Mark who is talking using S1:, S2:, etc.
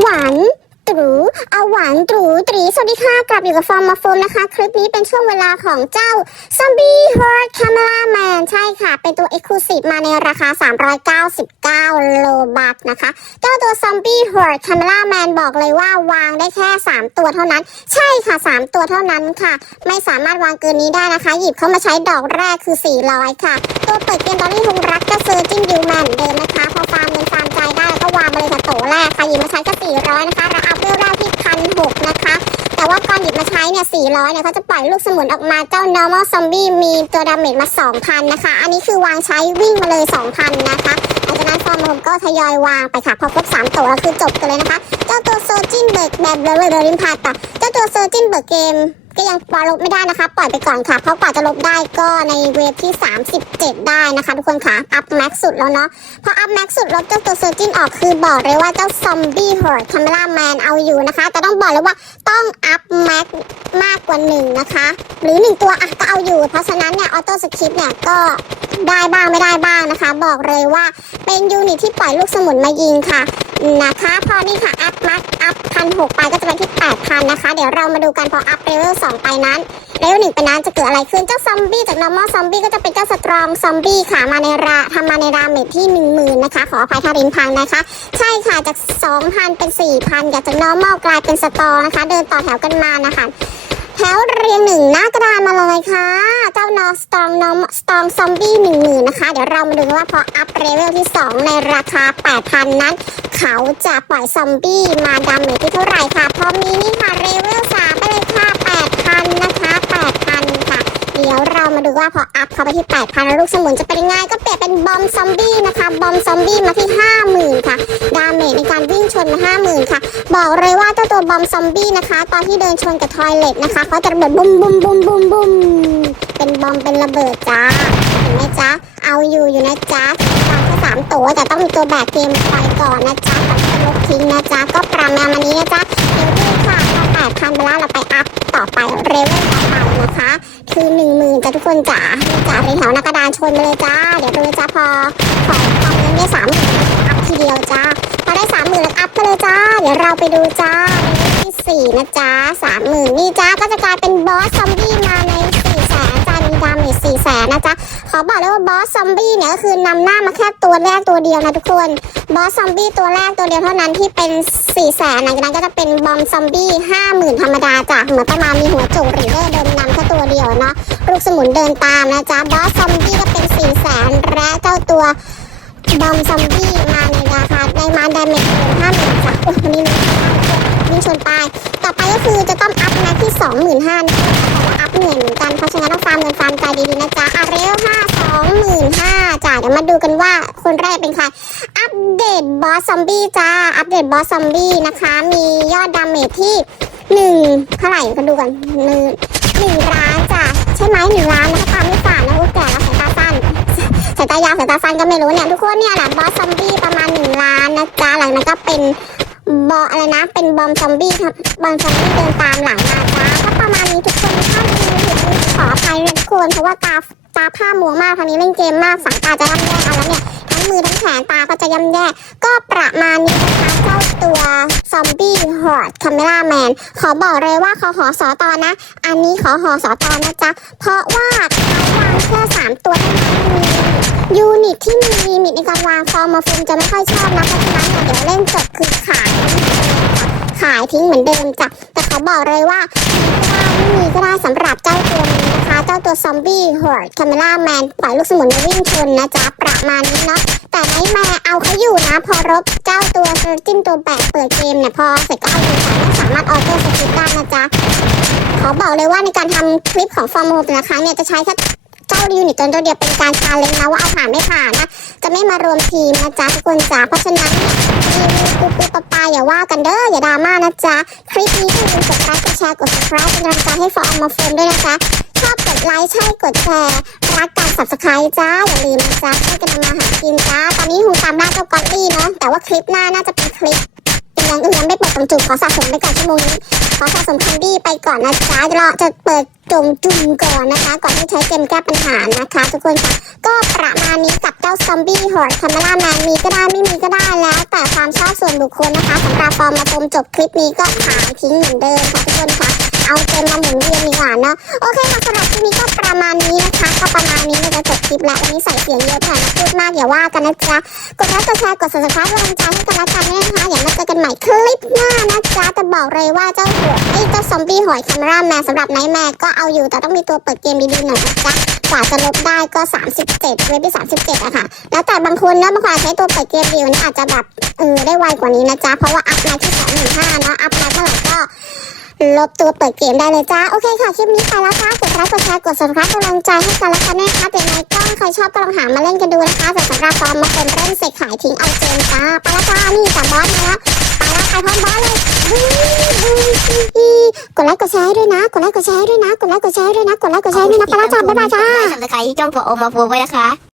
S1: หวานตรูเอาหวานตรูตรีสวัสดีค่ะกลับอยู่กับฟอร์มมาโฟมนะคะ คลิปนี้เป็นช่วงเวลาของเจ้า Zombie Herd Camera Man ใช่ค่ะ เป็นตัว Exclusive มาในราคา 399 โลบัตนะคะเจ้าตัว Zombie Herd Camera Man บอกเลยว่าวางได้แค่ 3 ตัวเท่านั้น ใช่ค่ะ 3 ตัวเท่านั้นค่ะ ไม่สามารถวางเกินนี้ได้นะคะ หยิบเข้ามาใช้ดอกแรกคือ 400 ค่ะ ตัวเปิดเกมตอนนี้ทุงรักก็เซอร์จินยูแมนเดิมนะคะพอฟาร์มเงินฟาร์มใจ ล่ะโตแรกค่ะหยิบมาใช้ก็400นะคะราอัพเวลแรกที่พันหกนะคะ แต่ว่าก่อนหยิบมาใช้เนี่ย400เนี่ยเขาจะปล่อยลูกสมุนออกมาเจ้า normal zombie มีตัวดาเมจมา2,000นะคะ อันนี้คือวางใช้วิ่งมาเลย2,000นะคะหลังจากนั้นฟอร์มผมก็ทยอยวางไปค่ะพอครบ3ตัวคือจบกันเลยนะคะ เจ้าตัวโซจินเบิร์กแบบเบลเลอร์ริมพาตะเจ้าตัวโซจินเบิร์กเกม ก็ยังปล่อยลบไม่ได้นะคะ ปล่อยไปก่อนค่ะ เพราะกว่าจะลบได้ก็ในเวฟที่ 37 ได้นะคะ ทุกคนค่ะอัพแม็กสุดแล้วเนาะพออัพแม็กสุดลบเจ้าตัวเซอร์จินออกคือบอกเลยว่าเจ้าซอมบี้ฮอร์ดคาเมล่าแมนเอาอยู่นะคะ แต่ต้องบอกเลยว่าต้องอัพแม็กมากกว่าหนึ่งนะคะ หรือหนึ่งตัวอะก็เอาอยู่ เพราะฉะนั้นเนี่ยออโต้สคริปต์เนี่ยก็ได้บ้างไม่ได้บ้างนะคะ บอกเลยว่าเป็นยูนิตที่ปล่อยลูกสมุนมายิงค่ะนะคะ พอนี่ค่ะ อัพมัดอัพพันหกไปก็จะไปที่แปดพันนะคะ เดี๋ยวเรามาดูกันพออัพเลเวลสองไปนั้นเลเวลหนึ่งไปนั้นจะเกิดอะไรขึ้น เจ้าซอมบี้จาก normal ซอมบี้ก็จะเป็นเจ้าสตรองซอมบี้ค่ะมาในราทำมาในราเมทที่หนึ่งหมื่นนะคะ ขออภัยทารินพังนะคะ ใช่ค่ะจากสองพันเป็นสี่พันจากจาก normal กลายเป็นสตรองนะคะ เดินต่อแถวกันมานะคะ แถวเรียงหนึ่งหน้ากระดานมาเลยค่ะเจ้านอสตองนอมสตองซอมบี้หนึ่งหมื่นนะคะ เดี๋ยวเรามาดูกันว่าพออัพเลเวลที่ 2 ในราคา 8,000 นั้น เขาจะปล่อยซอมบี้มาดาเมจที่เท่าไหร่ค่ะ พอมีนี่ค่ะเลเวลสามไปเลยค่ะ 8,000 นะคะ 8,000 ค่ะ เดี๋ยว เรามาดูว่าพออัพเข้าไปที่8,000แล้วลูกสมุนจะเป็นยังไงก็เปลี่ยนเป็นบอมซอมบี้นะคะบอมซอมบี้มาที่ 50,000 ค่ะ ดาเมจในการวิ่งชนมา 50,000 ค่ะ บอกเลยว่าเจ้าตัวบอมซอมบี้นะคะ ตอนที่เดินชนกับทอยเลทนะคะเขาจะระเบิดบุ้มบุ้มบุ้มบุ้มบุ้มเป็นบอมเป็นระเบิดจ้าเห็นไหมจ๊ะเอาอยู่อยู่นะจ๊ะวางแค่สามตัวแต่ต้องมีตัวแบกเกมไปก่อนนะจ๊ะกับลบทิ้งนะจ๊ะก็ประมาณนี้นะจ๊ะเดี๋ยวดูค่ะพอแปดพันไปแล้วเราไปอัพต่อไปเรเว ทุกคนจ๋าจ๋าเรียงแถวหน้ากระดานชนมาเลยจ้า เดี๋ยวดูนะจ๊ะพอขอทำเงินได้สามหมื่นอัพทีเดียวจ้าพอได้สามหมื่นแล้วอัพไปเลยจ้า เดี๋ยวเราไปดูจ้าในที่สี่นะจ้าสามหมื่นนี่จ้าก็จะกลายเป็นบอสซอมบี้มาในสี่แสนจ้ามีดาเมจสี่แสนนะจ้า ขอบอกเลยว่าบอสซอมบี้เนี่ยก็คือนำหน้ามาแค่ตัวแรกตัวเดียวนะทุกคน บอสซอมบี้ตัวแรกตัวเดียวเท่านั้นที่เป็นสี่แสนหลังจากนั้นก็จะเป็นบอมซอมบี้ห้าหมื่นธรรมดาจ้ะเหมือนประมาณมีหัวโจกหรือเดอร์เดินนำแค่ตัวเดียวเนาะลูกสมุนเดินตามนะจ๊ะบอสซอมบี้ก็เป็นสี่แสนและเจ้าตัวบอมซอมบี้มาในราคาในมาดาเมจเป็นห้าหมื่นจ้ะโอ้ยวันนี้มีวิ่งชนตายต่อไปก็คือจะต้องอัพแม็กที่สองหมื่นห้าแต่ว่าอัพเหนื่อยเหมือนกันเพราะฉะนั้นต้องฟาร์มเงินฟาร์มใจดีๆนะจ๊ะอาเร มาดูกันว่าคนแรกเป็นใคร อัปเดตบอสซอมบี้จ้า อัปเดตบอสซอมบี้นะคะ มียอดดาเมจที่หนึ่งเท่าไหร่กันดูกันหนึ่งหนึ่งล้านจ้ะใช่ไหมหนึ่งล้านนะคะตามไม่ฝาดนะอุ๊ยแก่แล้วสายตาสั้นสายตายาวสายตาสั้นก็ไม่รู้เนี่ยทุกคนเนี่ยแหละบอสซอมบี้ประมาณหนึ่งล้านนะจ๊ะหลังนั้นก็เป็นบออะไรนะ เป็นบอมซอมบี้ครับบอมซอมบี้เดินตามหลังมาจ้าถ้าประมาณนี้ทุกคนถ้ามีผิดขออภัยนะทุกคนเพราะว่าตา ตาผ้ามัวมากตอนนี้เล่นเกมมากสายตาจะย่ำแย่เอาแล้วเนี่ยทั้งมือทั้งแขนตาก็จะย่ำแย่ก็ประมาณนี้นะคะเจ้าตัวซอมบี้ฮอร์ดคาเมล่าแมนขอบอกเลยว่าขอหอสอตอนะ อันนี้ขอหอสอตอนะจ๊ะ เพราะว่าเขาวางแค่สามตัวเท่านั้นมียูนิตที่มีลิมิตในการวางฟอร์มาฟูมจะไม่ค่อยชอบนะเพราะฉะนั้นเดี๋ยวเล่นจบคือขายขายทิ้งเหมือนเดิมจ้ะแต่เขาบอกเลยว่าไม่มีก็ได้สำหรับเจ้าตัว ตัวซอมบี้ฮอร์ดคาเมล่าแมนปล่อยลูกสมุนมาวิ่งชนนะจ๊ะประมาณนี้เนาะแต่ไนท์แมร์เอาเขาอยู่นะ พอรบเจ้าตัวเซอร์จินตัวแบกเปิดเกมเนี่ยพอเสร็จก็เอาอยู่ค่ะไม่สามารถออโต้สกิปได้นะจ๊ะขอบอกเลยว่าในการทำคลิปของฟอร์มโฮมแต่ละครั้งเนี่ยจะใช้แค่เจ้ายูนิตตัวเดียวเป็นการชาเลนจ์นะว่าเอาผ่านไม่ผ่านนะจะไม่มารวมทีมนะจ๊ะทุกคนจ๋าเพราะฉะนั้นเนี่ยมีปุ๊ปปปาอย่าว่ากันเด้ออย่าดราม่านะจ๊ะ คลิปนี้อย่าลืมกดไลค์กดแชร์กด subscribe เป็นกำลังใจให้ฟอร์มมาโฟนด้วยนะจ๊ะ ไลค์ใช่กดแชร์รักการ subscribe จ้าอย่าลืมนะจ๊ะช่วยกันทำมาหากินจ้าตอนนี้หูตามล่าเจ้าก๊อตลี่เนาะแต่ว่าคลิปหน้าน่าจะเป็นคลิปเป็นย่างอื่นยังไม่เปิดตรงจุดขอสะสมไปก่อนชั่วโมงนี้ขอสะสมคันดี้ไปก่อนนะจ๊ะเดี๋ยวเราจะเปิดจงจุ่มก่อนนะคะ ก่อนที่ใช้เกมแก้ปัญหานะคะ ทุกคนค่ะก็ประมาณนี้กับเจ้าซอมบี้ฮอดคาเมล่าแมนมีก็ได้ไม่มีก็ได้แล้ว แต่ความชอบส่วนบุคบุคคลนะคะสำหรับฟอร์มมาชมจบคลิปนี้ก็ขายทิ้งเหมือนเดิมค่ะทุกคนค่ะ เอาเกมมาหมุนเวียนดีกว่าเนอะโอเคค่ะสำหรับคลิปนี้ก็ประมาณนี้นะคะก็ประมาณนี้เราจะจบคลิปแล้ววันนี้ใส่เสียงเยอะแถมพูดมากอย่าว่ากันนะจ๊ะกดไลค์กดแชร์กด subscribe กำลังใจให้กันละกันนะคะอย่ามาเจอกันใหม่คลิปหน้านะจ๊ะแต่บอกเลยว่าเจ้าหัวไอ้เจ้าซอมบี้หอยแคมราแมนสำหรับไนท์แมร์ก็เอาอยู่แต่ต้องมีตัวเปิดเกมดีๆหน่อยนะจ๊ะกว่าจะลบได้ก็ 37เว็บที่37อะค่ะ แล้วแต่บางคนนะบางคนอาใช้ตัวเปิดเกมเดียวนี่อาจจะแบบเออได้ไวกว่านี้นะจ๊ะเพราะว่าอัพมาที่215เนาะอัพมาเท่าไหร่ก็ ลบตัวเปิดเกมได้เลยจ้า โอเคค่ะ คลิปนี้ไปแล้วค่ะ กดไลค์กดแชร์กด subscribe กำลังใจให้กันแล้วกันนะคะเป็นไงก็ใครชอบก็ลองหามาเล่นกันดูนะคะแต่สำหรับฟอร์มมาคนเล่นเสกขายทิ้งเอาเกมจ้าไปแล้วจ้านี่จับบอสมาแล้วไปแล้วใครพร้อมบอสเลยกดไลค์กดแชร์ด้วยนะ กดไลค์กดแชร์ด้วยนะ กดไลค์กดแชร์ด้วยนะ กดไลค์กดแชร์ด้วยนะไปแล้วจ้าบ๊ายบายจ้า
S2: สำหรับใครที่จ้องหัวโอมาโฟไว้นะคะ